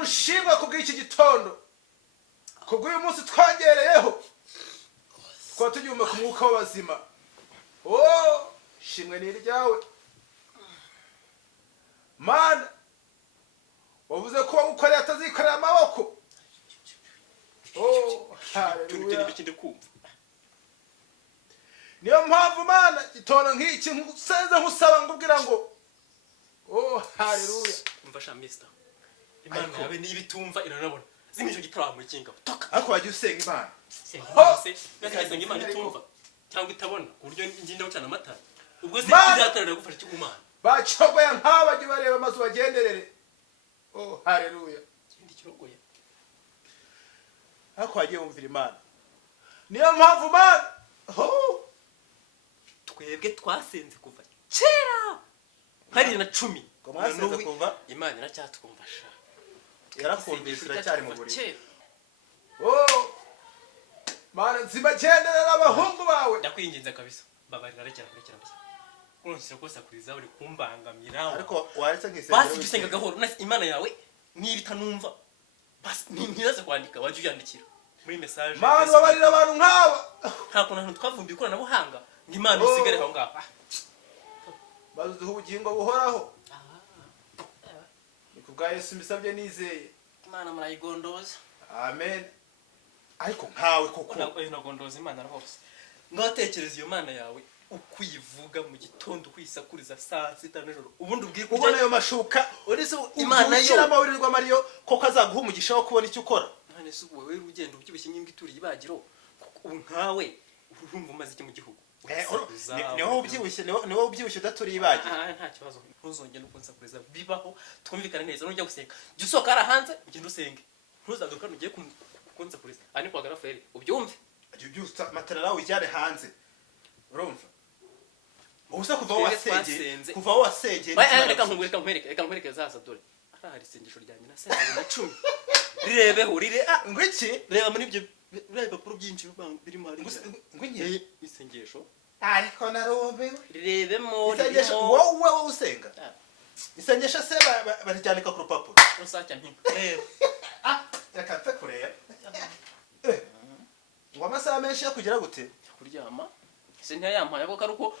Mana ushimwa kubw'iki gitondo kubw'uyu munsi twangereyeho twaba tugiye ku mwuka w'abazima. Shimwe ni iryawe Mana, wavuze ko ukoreye atazikorera amaboko. Haleluya. Niyo mpamvu Mana gitondo nk'iki nsenze nkusaba ngubwira ngo haleluya. Umfasha mister. Imana yawe niba itumva iranabona. Zimisho gitaramo ikinga. Toka. Ariko wagiye usenga Imana. Senga Imana itumva cyangwa itabona uburyo nginde gucana amatara. Ubwo se izatarira gufasha cyo Imana. Bacogoya nk'abaje bareba amazu bagenderere. Haleluya. Ikindi kirogoya. Ariko wagiye wumvira Imana. Niyo mpamvu Mana twebwe twasenze kuva kera. Hari na 10. Ko mwasenze kuva Imana iracyatwumva sha. Yarakumvise iracyari mu buri. Mana nzima genderera abahungu bawe. Ndakwinginze kabisa. Babarira rekera kurekera gusa. Unsira kosa kuriza uri kumbangamira. Ariko waretse nk'isengero. Basi gisenga gahoro na Imana yawe niba itanumva. Basi ntiraze kwandika waje uyandikira muri message. Mana babarira abantu nk'aba. Nta kuntu twavumbi ikorana buhanga ngo Imana usigare aho ngaho. Bazuduha ubugingo buhoraho. Ni kubwa Yesu mbisabye nizeye. Imana murayigondoza. Amen. Ariko nkawe koko nagondoza Imana rwose. Ngatekereza iyo Mana yawe ukwivuga mu gitondo kwisakuriza saa 6 n'ijoro. Ubundi ubwirwa ubona ayo mashuka uretse Imana yo ukira amawurirwa Mariyo koko azaguha umugisha wo kubona icyo ukora. None se wowe urugendo ubyibushye n'imbwa ituriye ibagiro nkawe urumva umaze iki mu gihugu. Niho ubyibushye udaturiye ibagiro. Nta kibazo ntuzongera uko nsakuriza bibaho twumvikana neza nujya gusenga. Jya usohoka arahanje ugenda usenge. Ntuzaduka ugiye kunsakuriza. Ani kwa Garaferi ubyumve. Jya matera ujyane hanze. Urumva? Ubusa kuva wasegeye. Reka nkwereke zaza dore. Arahari isengesho ryanjye na 10. Rirebeho ngwiki reba muri ibyo bipapuro byinshi birimo hari ngwinye isengesho. Ariko narombewe. Rirebemo wowe usenga. Isengesho se barijyanika ku rupapuro. Rusacya mpimpa. Reka mfe kureba. Ngo amasaha menshi yo kugira gute? Kuryama. Se ntiyampaye ko karuko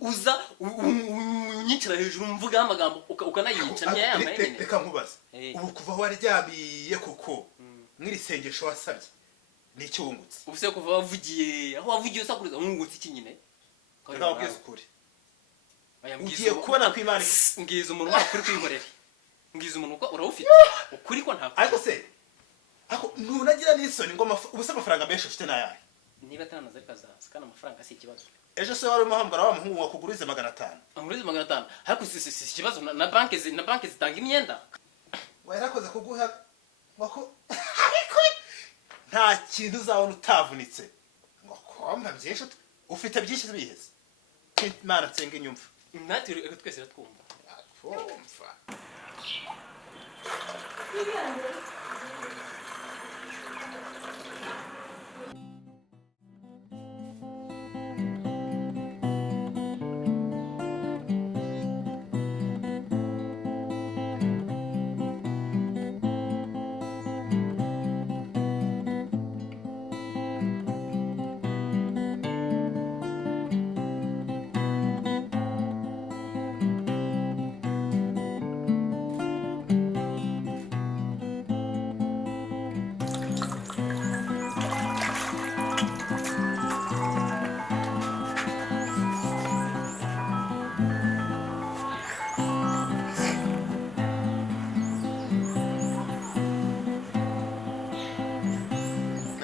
uza unyicira hejuru mvuga amagambo ukanayica ntiyampaye nyine. Reka nkubaza. Ubu kuva waryamiye koko mwiri sengesho wasabye. Ni cyungutse. Ubuse kuva wavugiye aho wavugiye usakuriza umwungutse iki nyine. Reka wabwize ukuri. Ugiye kubona ko Imana ngize umuntu wakuri kwihorera. Ngize umuntu ko urawufite. Ukuri ko ntabwo. Ariko se ntunagira n'isoni ngo ubuse amafaranga menshi ufite nayahe? Niba atanaza kazaza kana amafaranga si ikibazo. Ejo se wari muhambwa wa muhungu wakugurize 500. Amurize 500. Ariko si ikibazo na banki zitanga imyenda. Warakoze kuguha wako ariko nta kintu uzabona utavunitse. Ngo komba byinshi ufite byinshi biheze. Imana nsenga inyumva. Natwe twese ratwumva. Twumva.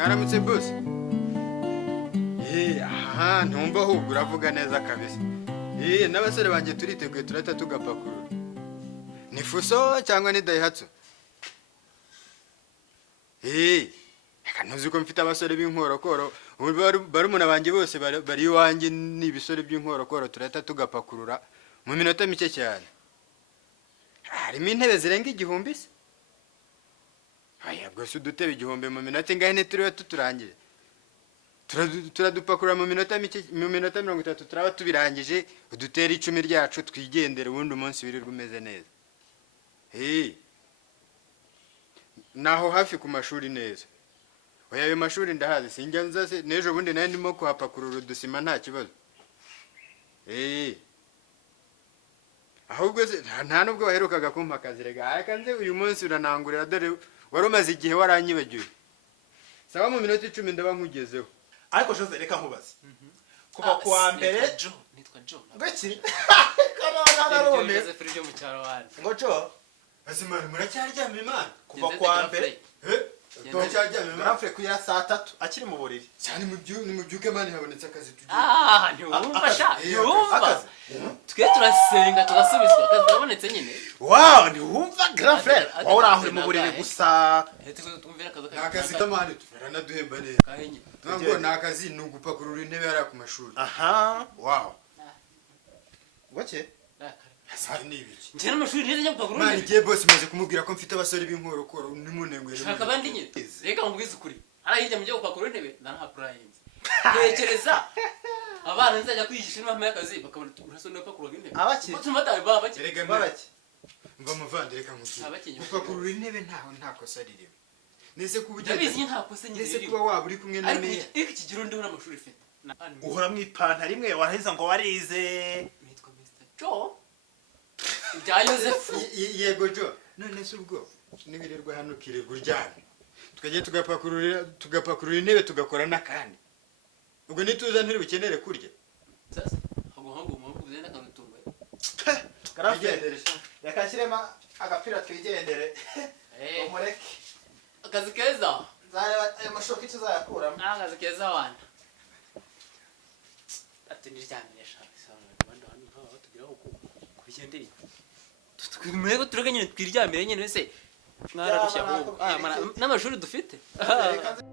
Mwaramutse boss. Aha ntumva ahubwo uravuga neza kabisa. N'abasore banjye turiteguye turata tugapakurura. Ni Fuso cyangwa ni Daihatsu? Reka ntuzi ko mfite abasore b'inkorokoro. Barumuna banjye bose bari iwanjye n'ibisore by'inkorokoro turata tugapakurura mu minota mike cyane. Harimo intebe zirenga 1000 se. Bwo se udutebe 1000 mu minota ingahe turiwe tuturangije. Turadupakurura mu minota mike, mu minota 30 turaba tubirangije, udutera 10 ryacu twigendera ubundi umunsi wirirwa umeze neza. naho hafi ku mashuri neza. Oya ayo mashuri ndahazi sinjya nza se n'ejo bundi nari ndimo kuhapakurura udusima nta kibazo. Ahubwo se nta nubwo waherukaga kumpa akazi rega akanze uyu munsi uranangurira dore wari umaze igihe waranyibagiwe. Sawa mu minota 10 ndaba nkugezeho. ariko Jose reka nkubaze kuva kuwa mbere nitwa Joe ngaki kana narume Joseph ryo mu cyaro wanjye ngo Jo Azimana muracyaryama imana. kuva kuwa mbere Turacyajyama imana. Grafre kuyira saa 3 akiri mu buriri Cyane mu byuke mani habonetse akazi tugiye. ntiwumva sha ntiwumva akazi twe turasenga tugasubizwa akazi kabonetse nyine wow ntiwumva Grafre wowe urahure mu buriri gusa tumvira akazi Nakazi kamani turanaduhemba neza. kahenye Ntabwo nakazi nugupakurura intebe yari ku mashuri. aha wow ngoke Asa nibiki. njye n'amashuri neza njya gupagura Mani giye boss maze kumubwira ko mfite abasore b'inkorokoro nimunengwe. shaka abandi nyine reka mubwize ukuri hariya hirya mu gihe gupakura intebe ndanahapurayinze tekereza abana nzajya kwigisha inama y'akazi bakabona urasona gupakura intebe abaki tumataye baba bake Erega babaki mva muvande reka nkubwire. Abakenye. Gupakurura intebe nta kosa ririmo. Nese kuba ndabizi ugenda. nta kosa nyine Nese riri kuba waba uri kumwe na ariko meya. iki kigero ndiho n'amashuri mfite uhora mu ipantaro imwe warahiza ngo warize nitwa Mr. Joe ibya Joseph Yego Jo. None se ubwo nibirirwa hano kirirwa uryamye. Tukagiye tugapakurura intebe tugakora n'akandi. Ubwo nituza ntiri bukenere kurya. sasa hago mu kugenda kanutunga Grafre reka nshyiremo agapira twigendere umureke akazi keza nzareba ayo mashoka icyo uzayakuramo akazi keza wana ati niryamye shaka isano bandi hano nkaho tugira uko kubigendeye twimurego turega nyine twiryamire nyine wese mwararushya ahubwo n'amashuri dufite Reka nze-